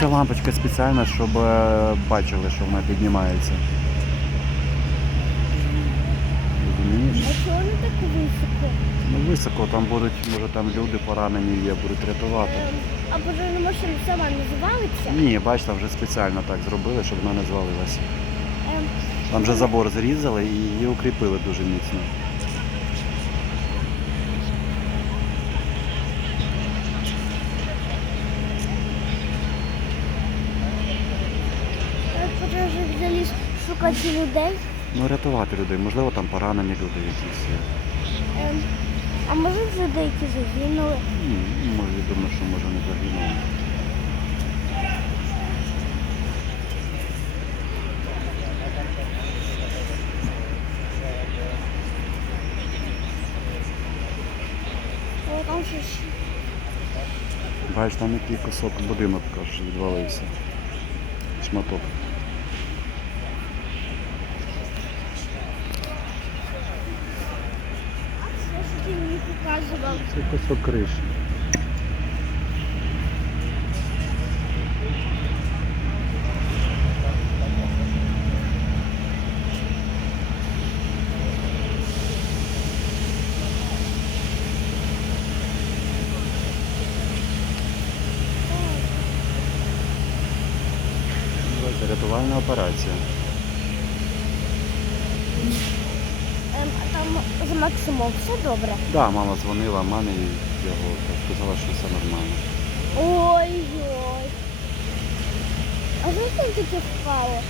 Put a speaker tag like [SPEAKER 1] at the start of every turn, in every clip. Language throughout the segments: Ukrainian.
[SPEAKER 1] ця лампочка спеціальна, щоб е, бачили, що вона піднімається. Розумієш?
[SPEAKER 2] А чого так високо?
[SPEAKER 1] Ну високо, там будуть, може там люди поранені є, будуть рятувати.
[SPEAKER 2] Ем, А пожежна машина сама не звалиться?
[SPEAKER 1] Ні, бач, там вже спеціально так зробили, щоб вона не звалилася.
[SPEAKER 2] Ем,
[SPEAKER 1] Там вже забор зрізали і її укріпили дуже міцно.
[SPEAKER 2] Шукати людей.
[SPEAKER 1] Ну, рятувати людей, можливо, там поранені люди якісь. є.
[SPEAKER 2] Ем, а може вже деякі загинули?
[SPEAKER 1] Ні, ну, може, я думаю, що може не загинули.
[SPEAKER 2] О, там ще ж.
[SPEAKER 1] Бачиш, там який кусок будинок аж відвалився. Шматок.
[SPEAKER 2] Все, що ти мені показував.
[SPEAKER 1] Це кусок криші. Рятувальна операція.
[SPEAKER 2] Ем, а там з Максимом все добре?
[SPEAKER 1] Так, да, мама дзвонила мамі і його сказала, що все нормально.
[SPEAKER 2] Ой-ой. А що там таке впало?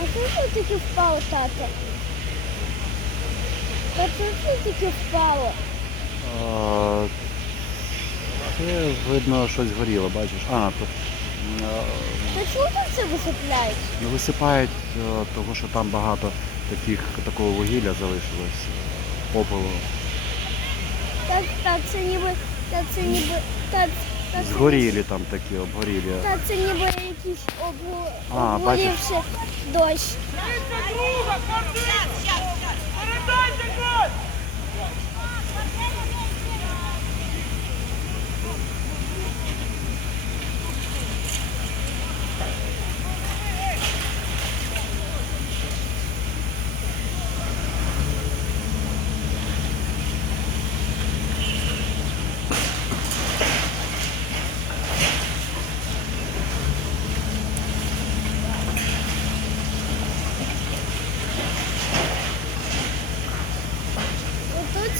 [SPEAKER 2] А що там таке впало, тато? Та що таке впало?
[SPEAKER 1] А, Це видно щось горіло, бачиш. А, а,
[SPEAKER 2] Та чого там це висипляють?
[SPEAKER 1] ну, висипають, а, того що там багато таких, такого вугілля залишилось, попелу.
[SPEAKER 2] Та, та це ніби, та це ніби, та, та це
[SPEAKER 1] Згорілі там такі, обгорілі.
[SPEAKER 2] Та це ніби якийсь обу,
[SPEAKER 1] А, бачиш.
[SPEAKER 2] обгорівши дощ.
[SPEAKER 3] друга, Передайте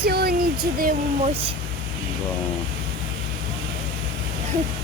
[SPEAKER 2] цілу ніч дивимось.
[SPEAKER 1] Да.